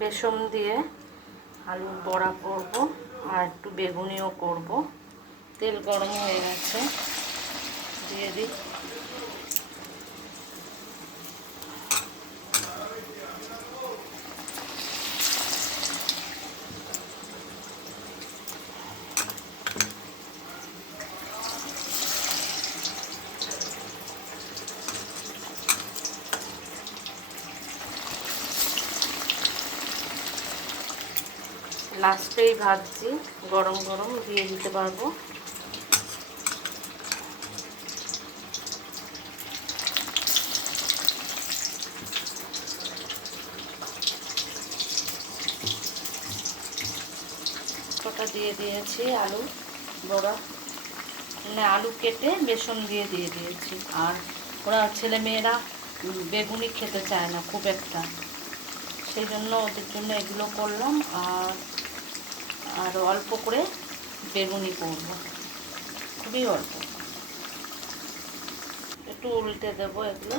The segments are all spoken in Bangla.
বেসন দিয়ে আলুর বড়া করব আর একটু বেগুনিও করব। তেল গরম হয়ে গেছে, দিয়ে দিই। লাস্টেই ভাজছি, গরম গরম দিয়ে দিতে পারবো। কটা দিয়ে দিয়েছি আলু বড়া, মানে আলু কেটে বেসন দিয়ে দিয়েছি। আর ওরা ছেলেমেয়েরা বেগুনি খেতে চায় না খুব একটা, সেই জন্য ওদের জন্য এগুলো করলাম। আর অল্প করে বেগুনি করব, খুবই অল্প। একটু উল্টে দেবো এগুলো।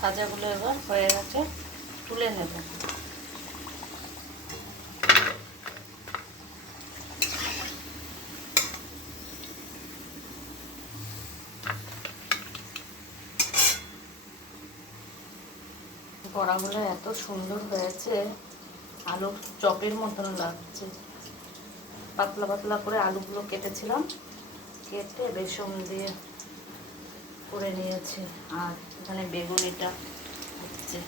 ভাজাগুলো এবার হয়ে গেছে, তুলে নেব। বড়াগুলো এত সুন্দর হয়েছে, আলুর চপের মতন লাগছে। পাতলা পাতলা করে আলুগুলো কেটেছিলাম, কেটে বেসন দিয়ে করে নিয়েছি। আর এখানে বেগুনিটা হচ্ছে,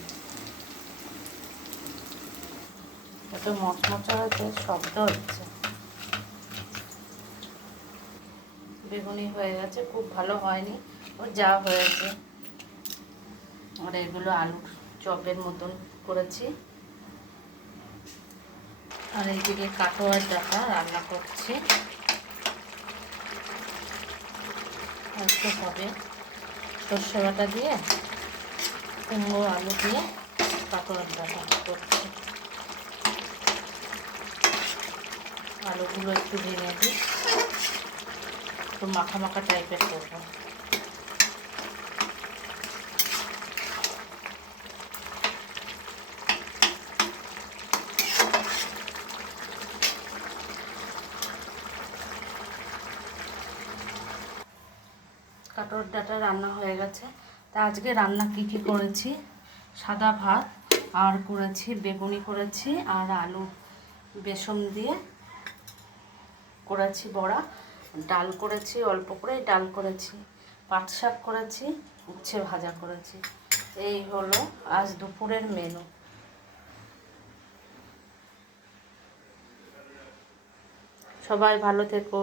এত মচমচা হয়েছে, শব্দ হচ্ছে। বেগুনি হয়ে গেছে, খুব ভালো হয়নি, ও যা হয়েছে। আর এগুলো আলুর চপের মতন করেছি। আর এইদিকে কাটোয়ার ডাটা রান্না করছি, একটু হবে সর্ষে বাটা দিয়ে কুমড়ো আলু দিয়ে কাটোয়ার ডাটা করছি। আলুগুলো একটু ভেঙে দিই, একটু মাখা মাখা টাইপের করবো। কাটোয়ার ডাটা রান্না হয়ে গেছে। তা আজকে রান্না কি করেছি, সাদা ভাত আর করেছি বেগুনি করেছি, আর আলু বেসন দিয়ে করেছি বড়া, ডাল করেছি, অল্প করে ডাল করেছি, পাট শাক করেছি, উচ্ছে ভাজা করেছি। এই হলো আজ দুপুরের মেনু। সবাই ভালো থেকো।